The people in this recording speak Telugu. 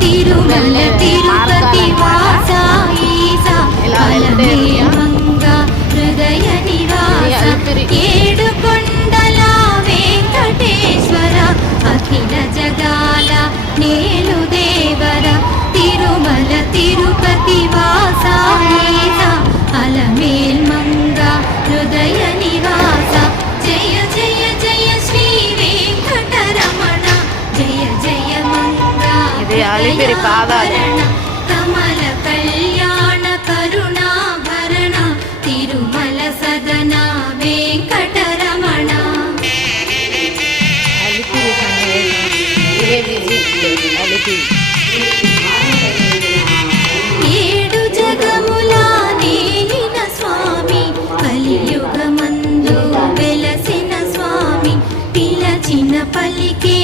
తిరుమల తిరుపతి వాస ఈసా అలమేల్మంగా హృదయ నివాస ఏడు కొండల వెంకటేశ్వర అఖిల జగాల నేలు దేవర తిరుమల తిరుపతి వాస ఈసా అలమేల్మంగా హృదయ నివాస జయ జయ జయ శ్రీ వెంకటరమణ జయ జయ మంగా కమల కళ్యాణ కరుణాభరణ తిరుమల సదన వెంకటరమణ. ఏడు జగముల నేలిన స్వామి కలియుగమందు వెలసిన స్వామి పిలచిన పలికే